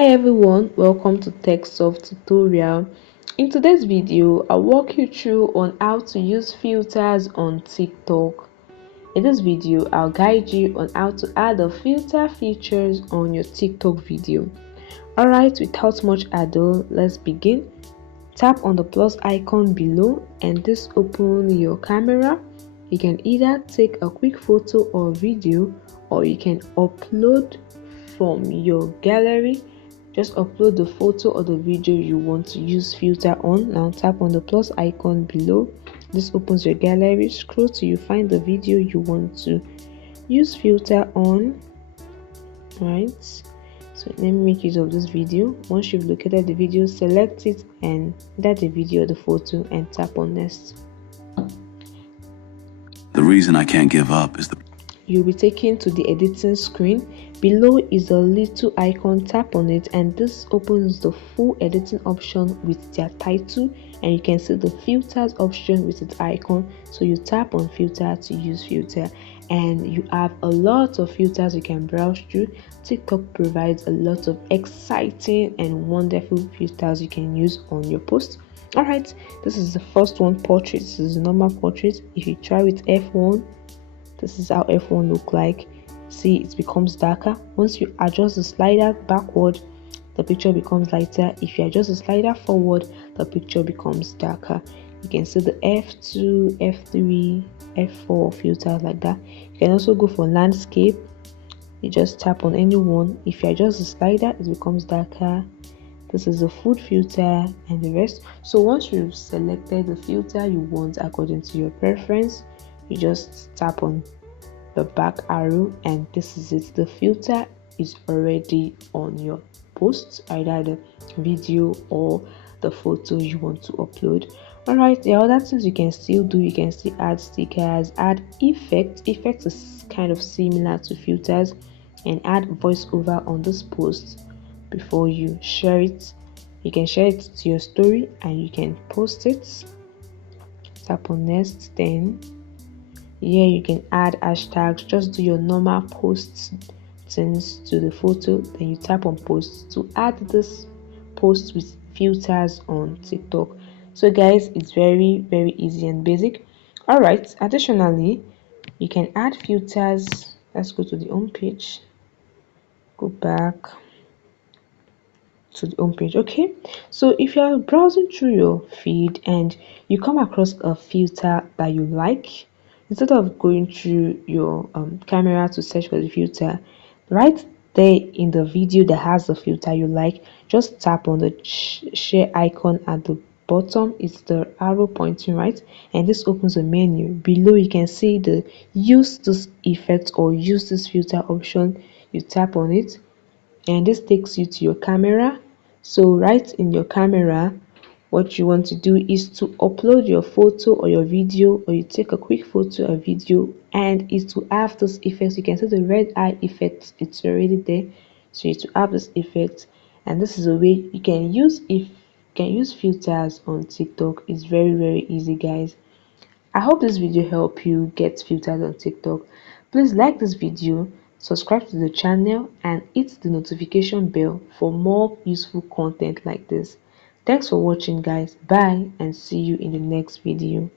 Hi everyone, welcome to TechSoft tutorial. In today's video, I'll walk you through on how to use filters on TikTok. In this video, I'll guide you on how to add the filter features on your TikTok video. Alright, without much ado, let's begin. Tap on the plus icon below and this open your camera. You can either take a quick photo or video, or you can upload from your gallery. Just upload the photo or the video you want to use filter on. Now tap on the plus icon below. This opens your gallery. Scroll till you find the video you want to use filter on. Right, so let me make use of this video. Once you've located the video, select it and add the video or the photo and tap on next. The reason I can't give up is You'll be taken to the editing screen. Below is a little icon. Tap on it and this opens the full editing option with their title, and you can see the filters option with its icon. So you tap on filter to use filter, and you have a lot of filters you can browse through. TikTok provides a lot of exciting and wonderful filters you can use on your post. Alright, this is the first one, portrait. This is a normal portrait. If you try with F1, this is how F1 look like. See, it becomes darker. Once you adjust the slider backward, the picture becomes lighter. If you adjust the slider forward, the picture becomes darker. You can see the F2, F3, F4 filters like that. You can also go for landscape. You just tap on any one. If you adjust the slider, it becomes darker. This is the food filter and the rest. So once you've selected the filter you want according to your preference, you just tap on the back arrow and this is it. The filter is already on your post, either the video or the photo you want to upload. Alright, there are other things you can still do. You can still add stickers, add effects. Effects is kind of similar to filters, and add voiceover on this post before you share it. You can share it to your story and you can post it. Tap on next. Then here you can add hashtags. Just do your normal posts things to the photo, then you tap on post to add this post with filters on TikTok. So guys, it's very easy and basic. All right, additionally you can add filters. Let's go to the home page, go back to the home page. Okay, so if you are browsing through your feed and you come across a filter that you like, instead of going through your camera to search for the filter, right there in the video that has the filter you like, just tap on the share icon at the bottom. It's the arrow pointing right, and this opens a menu. Below you can see the use this effect or use this filter option. You tap on it and this takes you to your camera. So right in your camera, what you want to do is to upload your photo or your video, or you take a quick photo or video, and is to have this effect. You can see the red eye effect, it's already there. So you to have this effect, and this is a way you can use filters on TikTok. It's very easy, guys. I hope this video helped you get filters on TikTok. Please like this video, subscribe to the channel and hit the notification bell for more useful content like this. Thanks for watching, guys. Bye and see you in the next video.